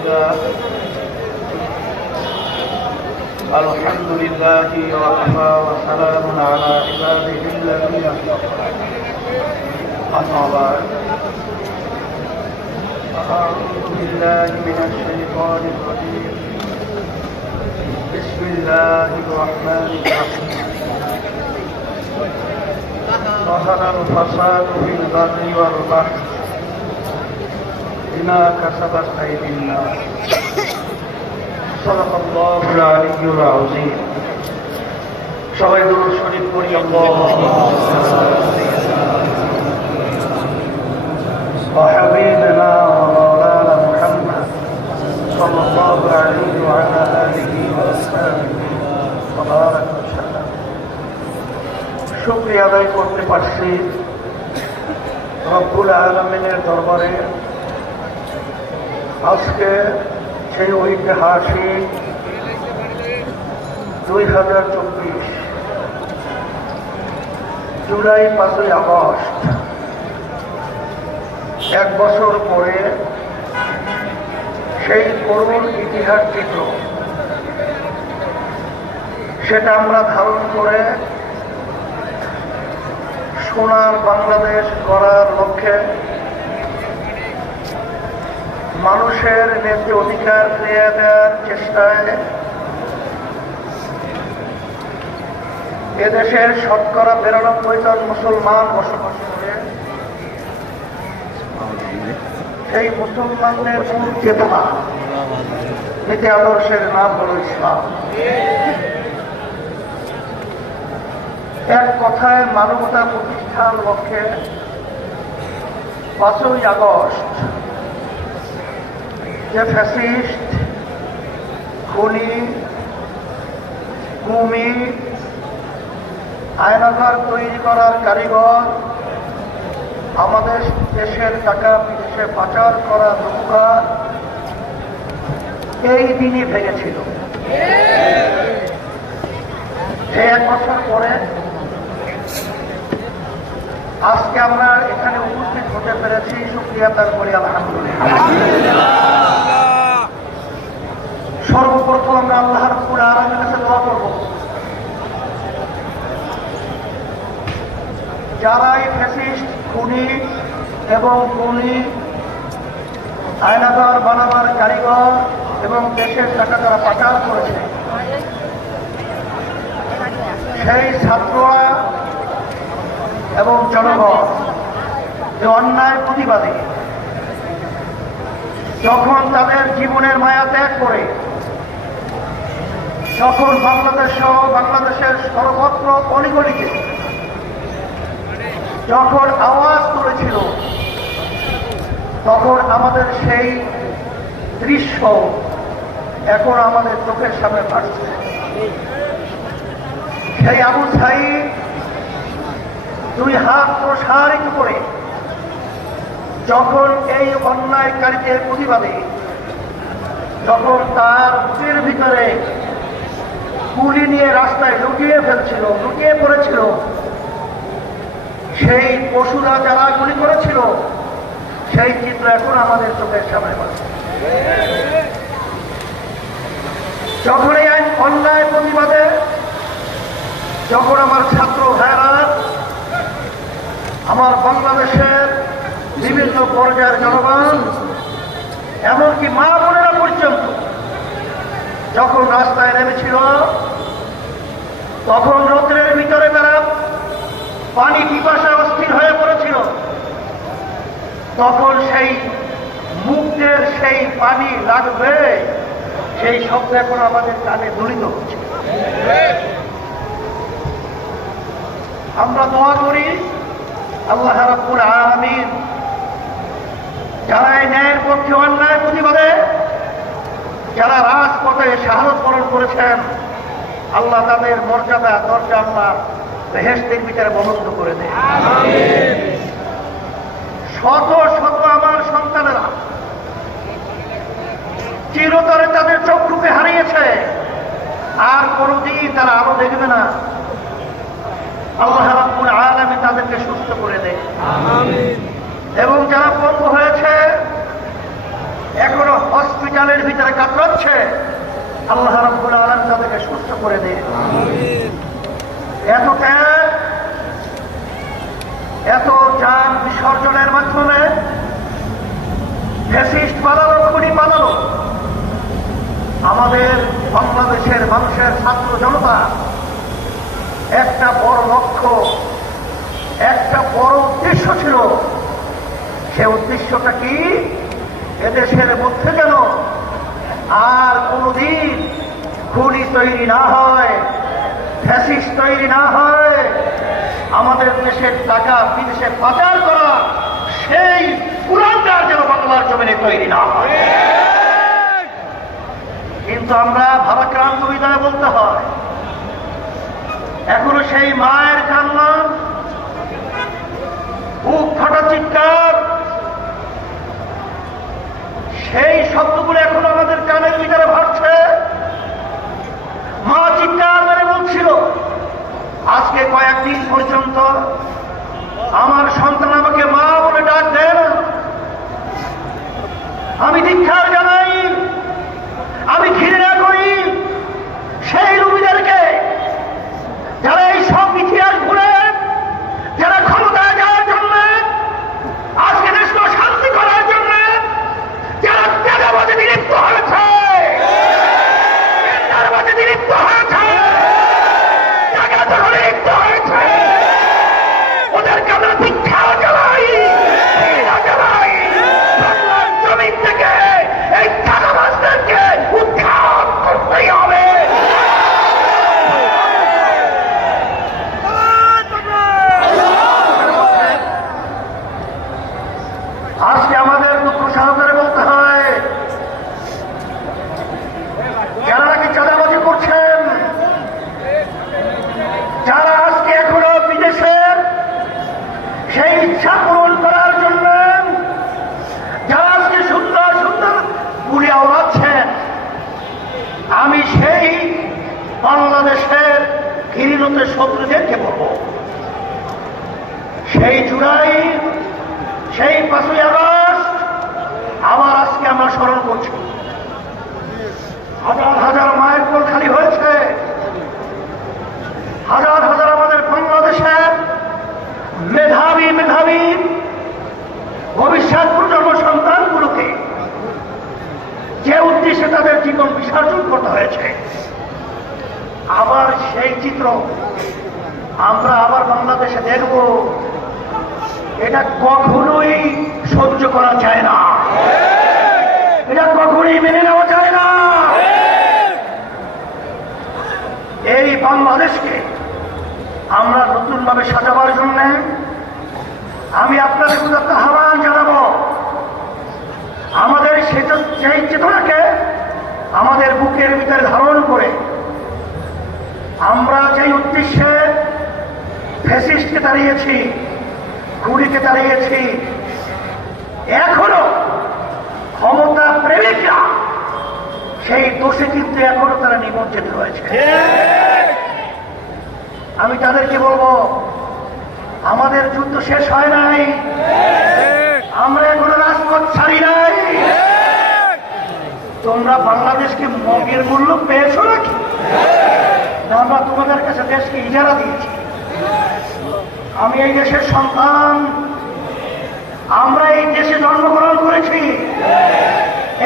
لله الحمد لله وكفى وسلام على عباده الذين اصطفى أما بعد أعوذ بالله من الشيطان الرجيم بسم الله الرحمن الرحيم ظهر الفساد في البر والبحر بما كسبت أيدي الناس صدق الله العلي العظيم সবাই দুরূদ শরীফ পড়ি আল্লাহুম্মা وحبيبنا ومولانا محمد صلى الله عليه وعلى آله وأصحابه وبارك وسلم শুকরিয়া আদায় করতে পারছি রব্বুল আলামিনের দরবারে। আজকে সেই ঐতিহাসিক 2024 জুলাই 5ই আগস্ট, এক বছর পরে সেই করুণ ইতিহাস চিত্র সেটা আমরা ধারণ করে সোনার বাংলাদেশ গড়ার লক্ষ্যে মানুষের ন্যায্য অধিকার ফিরিয়ে দেওয়ার চেষ্টায় এদেশের শতকরা 92 জন মুসলমান বসবাস করে। সেই মুসলমানদের মূল চেতনা, নীতি আদর্শের নাম হল ইসলাম। এক কথায় মানবতা প্রতিষ্ঠার লক্ষ্যে 5ই আগস্ট যে ফ্যাসিস্ট, খুনি, কুমি, আয়নাঘর তৈরি করার কারিগর, আমাদের দেশের টাকা বিদেশে পাচার করা নৌকা এই দিনই ভেঙেছিল। সে এক বছর পরে আজকে আমরা এখানে উপস্থিত হতে পেরেছি, শুকরিয়া তার করি আলহামদুলিল্লাহ। সর্বপ্রথম আমরা আল্লাহ রাব্বুল আলামিনের কাছে দোয়া করব, যারা এই ফ্যাসিস্ট, খুনি এবং খুনি, আয়নাঘর বানাবার কারিগর এবং দেশের টাকা যারা পাচার করেছে, সেই ছাত্ররা এবং জনগণ যে অন্যায় প্রতিবাদী যখন তাদের জীবনের মায়া ত্যাগ করে, যখন বাংলাদেশ সহ বাংলাদেশের সর্বত্র অলিগলিতে যখন আওয়াজ তুলেছিল, তখন আমাদের সেই দৃশ্য এখন আমাদের চোখের সামনে ভাসছে। সেই আবু সাঈদ 2 হাত প্রসারিত করে যখন এই অন্যায়কারীদের প্রতিবাদে যখন তার বুকের ভিতরে গুলি নিয়ে রাস্তায় লুকিয়ে পড়েছিল, সেই পশুরা যারা গুলি করেছিল সেই চিত্র এখন আমাদের চোখের সামনে পড়ছে। যখন এই অন্যায় প্রতিবাদে যখন আমার ছাত্র ভাইরা, আমার বাংলাদেশের বিভিন্ন পর্যায়ের জনগণ, এমনকি মা বোনেরা পর্যন্ত যখন রাস্তায় নেমেছিল, তখন রৌদ্রের ভিতরে তারা পানি পিপাসায় অস্থির হয়ে পড়েছিল, তখন সেই মুক্তের সেই পানি লাগবে সেই শব্দ এখন আমাদের কানে ধ্বনিত হচ্ছে। আমরা দোয়া করি আল্লাহ রাব্বুল আলামিন যারা এই ন্যায়ের পক্ষে অন্যায় প্রতিবাদে যারা রাজপথে শাহাদত বরণ করেছেন, আল্লাহ তাদের মর্যাদা দরজা আল্লাহ বেহেশতের ভিতরে বন্ধ করে দেয়। শত শত আমার সন্তানেরা চিরতরে তাদের চক্ষুকে হারিয়েছে, আর কোনদিন তারা আলো দেখবে না। আল্লাহ রাব্বুল আলামিন তাদেরকে সুস্থ করে দেয়। এবং যারা পঙ্গু হয়েছে এখনো হসপিটালের ভিতরে কাতরাচ্ছে, আল্লাহ রাব্বুল আলামিন তাদেরকে সুস্থ করে দেন। এত ত্যাগ, এত যান বিসর্জনের মাধ্যমে ফ্যাসিস্ট পালালো, খুনি পালালো। আমাদের বাংলাদেশের মানুষের ছাত্র জনতা একটা বড় লক্ষ্য, একটা বড় উদ্দেশ্য ছিল। সে উদ্দেশ্যটা কি? এদেশের মধ্যে যেন আর কোনদিন খুনি তৈরি না হয়, ফ্যাসিস্ট তৈরি না হয়, আমাদের দেশের টাকা বিদেশে পাচার করা সেই পুরানটার যেন বাংলার জমিনে তৈরি না হয়। কিন্তু আমরা ভারাক্রান্ত হৃদয়ে বলতে হয়, এখনো সেই মায়ের কান্না, বুক ফাটা চিৎকার, সেই শব্দগুলো এখনো আমাদের কানের ভিতরে ভাসছে। মা চিৎকার মেরে বলছিল, আজকে কয়েকদিন পর্যন্ত আমার সন্তান আমাকে মা বলে ডাক দেয় না। আমি ধিক্কার জানাই, আমি ঘৃণা করি সেই রুমীদেরকে যারা এই সব ইতিহাস ভুলে, যারা ক্ষমতায় যাওয়ার জন্য, আজকে দেশকে শান্তি করার জন্য যারা চাঁদাবাজে লিপ্ত হয়েছে, চাঁদাবাজে লিপ্ত হয়েছে, টাকা দখলে লিপ্ত হয়েছে, ওদেরকে আমরা ধিক্কার জানাই, ঘৃণা জানাই। বাংলার জমিন থেকে এই চাঁদাবাজদেরকে উৎখাত করতেই হবে। আজকে আমাদের দুঃখ সহকারে বলতে হয়, যারা নাকি চাঁদাবাজি করছেন, যারা আজকে এখনো বিদেশের সেই ইচ্ছা পূরণ করার জন্য যারা আজকে সুন্দর সুন্দর গুলিয়া উড়াচ্ছেন, আমি সেই বাংলাদেশের ঘৃণিত শত্রুদেরকে বলব, সেই জুলাই, সেই 5ই আগস্ট আবার আজকে আমরা স্মরণ করছি। হাজার হাজার মায়ের কোল খালি হয়েছে, হাজার হাজার আমাদের বাংলাদেশের মেধাবী মেধাবী ভবিষ্যৎ প্রজন্ম সন্তানগুলোকে যে উদ্দেশ্যে তাদের জীবন বিসর্জন করতে হয়েছে, আবার সেই চিত্র আমরা আবার বাংলাদেশে দেখব। এটা কখনোই সহ্য করা যায় না, এটা কখনোই মেনে নেওয়া যায় না। এই বাংলাদেশকে আমরা নতুনভাবে সাজাবার জন্য আমি আপনাদের একটা আহ্বান জানাবো। আমাদের সেই চেতনাকে আমাদের বুকের ভিতরে ধারণ করে আমরা যেই উদ্দেশ্যে ফ্যাসিস্টকে দাঁড়িয়েছি, খুনিকে দাঁড়িয়েছি, এখনো ক্ষমতা প্রেমিকরা সেই দোষে কিন্তু এখনো তারা নিমজ্জিত হয়েছে। আমি তাদেরকে বলবো, আমাদের যুদ্ধ শেষ হয় নাই, আমরা এখনো রাজপথ ছাড়ি নাই। তোমরা বাংলাদেশকে মগের মূল্য পেয়েছো নাকি? আমরা তোমাদের কাছে দেশকে ইজারা দিয়েছি। আমি এই দেশের সন্তান, আমরা এই দেশে জন্মগ্রহণ করেছি,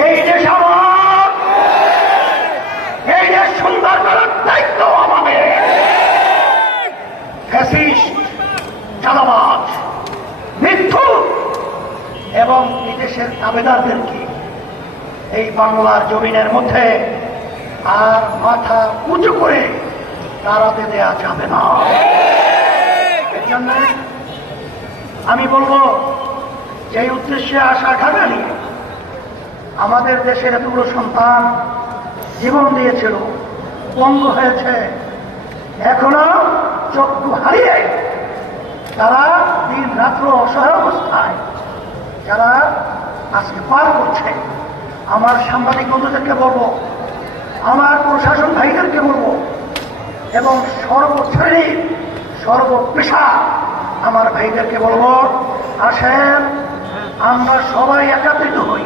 এই দেশ আমার, এই দেশ সুন্দর করার দায়িত্ব আমাদের। ফ্যাসিস্ট, চাঁদাবাজ, মিথ্যুক এবং বিদেশের দাবেদারদেরকে এই বাংলার জমিনের মধ্যে আর মাথা উঁচু করে দাঁড়াতে দেয়া যাবে না। এর জন্য আমি বলবো, এই উদ্দেশ্যে আশা ঘাটা নিয়ে আমাদের দেশের এতগুলো সন্তান জীবন দিয়েছিল, পঙ্গু হয়েছে, এখনো চক্ষু হারিয়ে তারা দিন রাত্র অসহায় অবস্থায় যারা আজকে পার করছে। আমার সাংবাদিক বন্ধুদেরকে বলবো, আমার প্রশাসন ভাইদেরকে বলবো, এবং সর্বশ্রেণী সর্বপেশা আমার ভাইদেরকে বলবো, আসেন আমরা সবাই একত্রিত হই,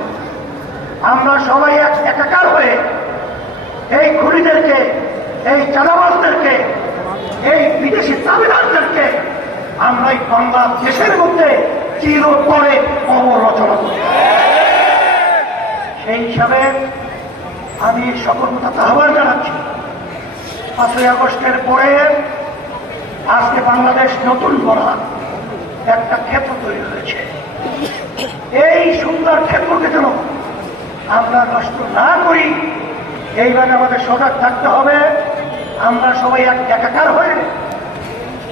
আমরা সবাই একাকার হয়ে এই খুনিদেরকে, এই চাঁদাবাজদেরকে, এই বিদেশি দাবিদারদেরকে আমরা এই বাংলাদেশের মধ্যে চিরতরে অবরচনা করি। সেই হিসাবে আমি সকল কথা আহ্বান জানাচ্ছি, 5ই আগস্টের পরে আজকে বাংলাদেশ নতুন করা একটা ক্ষেত্র তৈরি হয়েছে। এই সুন্দর ক্ষেত্রকে যেন আমরা নষ্ট না করি, এইভাবে আমাদের সজাগ থাকতে হবে। আমরা সবাই একাকার হয়ে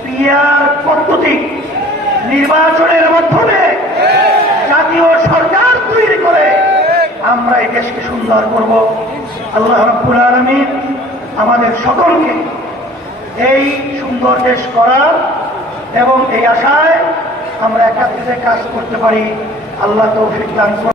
পিআর পদ্ধতি নির্বাচনের মাধ্যমে জাতীয় সরকার তৈরি করে আমরা এই দেশকে সুন্দর করব। আল্লাহ রাব্বুল আলামিন আমাদের সকলকে এই সুন্দর দেশ করার এবং এই আশায় আমরা একাত্রিত কাজ করতে পারি। আল্লাহ তৌফিক দান করুন।